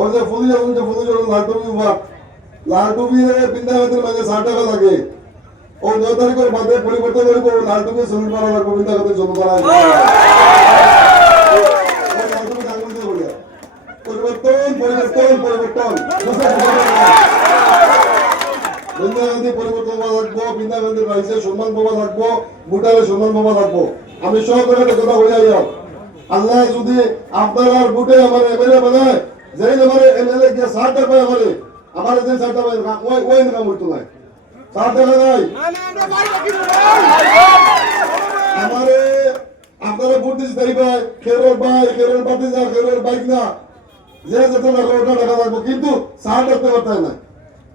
ওই যে ফুলি যখন লালটুবি উপার লালটুবি বৃন্দাবনের মাঝে 60 টাকা লাগে ও 9 তারিখের বাদে পরিবর্তন করে লালটুবি চল্লিশ বারা লাগবে বৃন্দাবনের জন্য করা পরিবর্তন পরিবর্তন পরিবর্তন বৃন্দাবন্দি পরিবর্তন হওয়া লাগবো বৃন্দাবন্দির রাইজের সম্মান পাওয়া লাগবো ভুটানের সম্মান পাওয়া লাগবো আমি সব জায়গাতে কথা বলে যাই আল্লাহ যদি আপনারা ভোটে আমার এমএলএ বানায় যেই আমার এমএলএ গিয়ে 60 টাকা পায় আমার যে 60 টাকা ওই ইনকাম হইতো না 60 টাকা নাই আমারে আপনারা ভোট দিতে চাইবে খেরোর বাতি যা খেরোর বাইক না যে যেতে লাগবে ওটা টাকা লাগবে কিন্তু 60 টাকা করতে না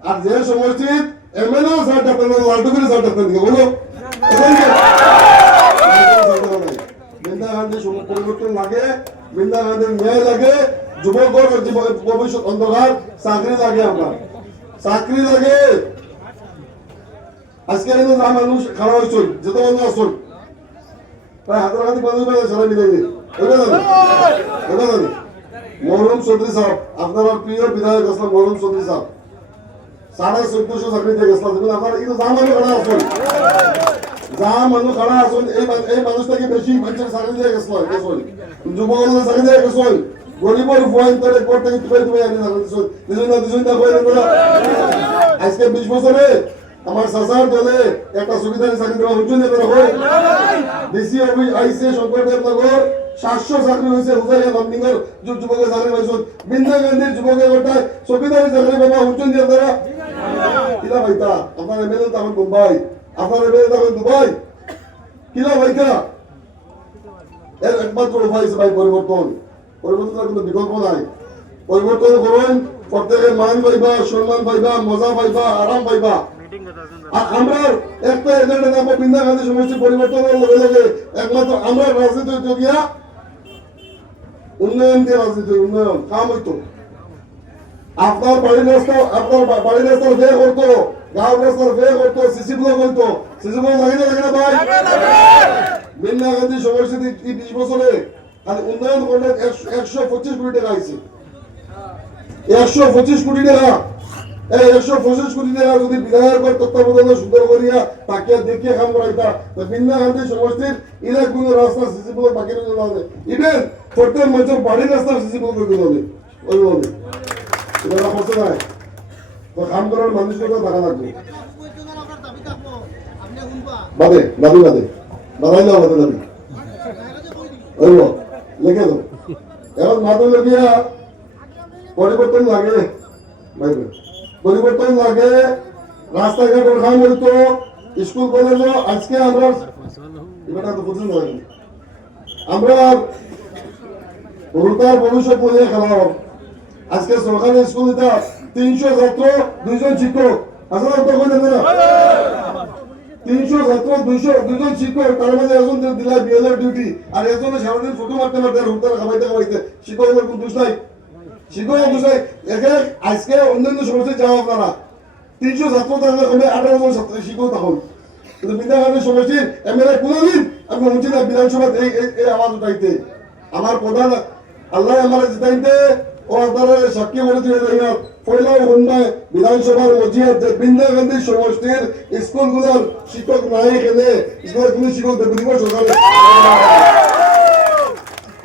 আর যে সমষ্টির এমএলএ 60 টাকা লালটুকুরি 60 টাকা দিকে বলো বৃন্দাবন্দের পরিবর্তন লাগে বৃন্দাবন্দের ন্যায় লাগে যুবকর ভবিষ্যৎ অন্ধকার চাকরি লাগে আপনার চাকরি লাগে আজকে যা মানুষ খারাপ হয়েছিল যত মানুষ আসল প্রায় হাতের মানুষ সারা মিলে জানি মহরম চৌধুরী সাহেব আপনার প্রিয় বিধায়ক আসলাম মহরম চৌধুরী সাহেব 1450 চাকরি দিয়ে গেছিলাম আপনার কিন্তু যা মানুষ খারাপ আসল যা মানুষ খারাপ আসল এই মানুষটাকে বেশি মানুষের চাকরি দিয়ে গেছিল যুবকদের চাকরি দিয়ে গেছিল গরিবের ফোন করে কোর্ট থেকে তুলে আনি আজকে 20 বছরে আমার চাচার দলে একটা সুবিধার চাকরি দেওয়া হচ্ছে ডিসি অফিস আইসে শঙ্করদেব নগর 700 চাকরি হয়েছে হুজাইয়া লন্ডিংয়ের যুবকের চাকরি পাইছ বৃন্দা গান্ধীর যুবকের গোটায় সুবিধার চাকরি বাবা হুঞ্চন দিয়ে তারা কিলা ভাইতা আপনার এমএলএ তখন মুম্বাই আপনার এমএলএ তখন দুবাই কিলা ভাইতা এর একমাত্র উপায় আছে ভাই পরিবর্তন পরিবর্তনের কোনো বিকল্প নাই পরিবর্তন করুন প্রত্যেকের মান পাইবা সম্মান পাইবা মজা পাইবা আরাম পাইবা আর আমরা একটা এজেন্ডা নামবো বৃন্দা গান্ধী সমষ্টি পরিবর্তনের লগে লগে একমাত্র আমরা রাজনীতি গিয়া উন্নয়ন দিয়ে রাজনীতি উন্নয়ন কাম হইতো আপনার বাড়ির রাস্তা বে করতো গাঁও রাস্তার বে করতো সিসি ব্লক হইতো সিসি ব্লক লাগে না ভাই বৃন্দা গান্ধী সমষ্টি 20 বছরে আর উন্নয়ন করলে 125 কোটি টাকা আইছে 125 কোটি টাকা এই 125 কোটি টাকা যদি বিধায়কের তত্ত্বাবধানে সুন্দর করিয়া তাকে দেখিয়ে কাম করাইতা তো বৃন্দা গান্ধী সমষ্টির ইলাকুনো রাস্তা সিসি ব্লক বাকি রইল না ইভেন প্রত্যেক মানুষের বাড়ির রাস্তা সিসি ব্লক করে দিল ওই বলে এটা করতে নাই তো কাম করার মানুষের কথা থাকা লাগবে বাদে বাদাইলো দাবি ওইব লিখে দাও এখন মাধ্যম লগিয়া পরিবর্তন লাগে পরিবর্তন লাগে রাস্তাঘাটের কাম হইতো স্কুল কলেজ আজকে আমরা এটা তো বুঝুন আমরা ভূতার ভবিষ্যৎ বলে খেলা আজকে সরকারি স্কুল এটা 300 ছাত্র 2 শিক্ষক আসলে তো কই না 300 ছাত্র 200 শিক্ষক তার মধ্যে একজন দিলা বিএলএ ডিউটি আর একজন সারাদিন ফটো মারতে মারতে রুমটা খাবাইতে শিক্ষকের কোন দোষ নাই শিক্ষকের দোষ নাই একে আজকে অন্যান্য সমস্যায় যাওয়া আপনারা 300 ছাত্র থাকলে কমে 18 জন ছাত্র শিক্ষক তখন কিন্তু বৃন্দা গান্ধী সমষ্টির এমএলএ কোনদিন আমি উচিত বিধানসভা এই আওয়াজ উঠাইতে আমার প্রধান আল্লাহ আমার জিতাইতে ও আপনারা সাক্ষী করে দিয়ে যাই না পয়লা উন্নয় বিধানসভার মজিয়া যে বৃন্দা গান্ধী সমষ্টির স্কুলগুলোর শিক্ষক নাই এখানে স্কুলের কোনো শিক্ষক দেব সরকারে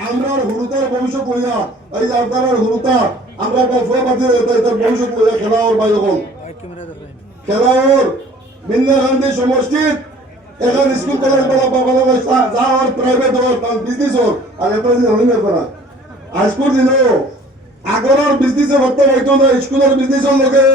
আমরা হুরুতার ভবিষ্যৎ লইয়া এই যে আপনারা হুরুতা আমরা গল্পবাদী তার ভবিষ্যৎ লইয়া খেলাওর বাই হল খেলাওর বৃন্দা গান্ধী সমষ্টির এখন স্কুল কলেজ বাংলাদেশ যা আর প্রাইভেট হওয়ার বিজনেস হোক আর এটা দিন হই না করা আজকের দিনও আগরের বিজনেসে ভর্তি হইতো না স্কুলের বিজনেসের লগে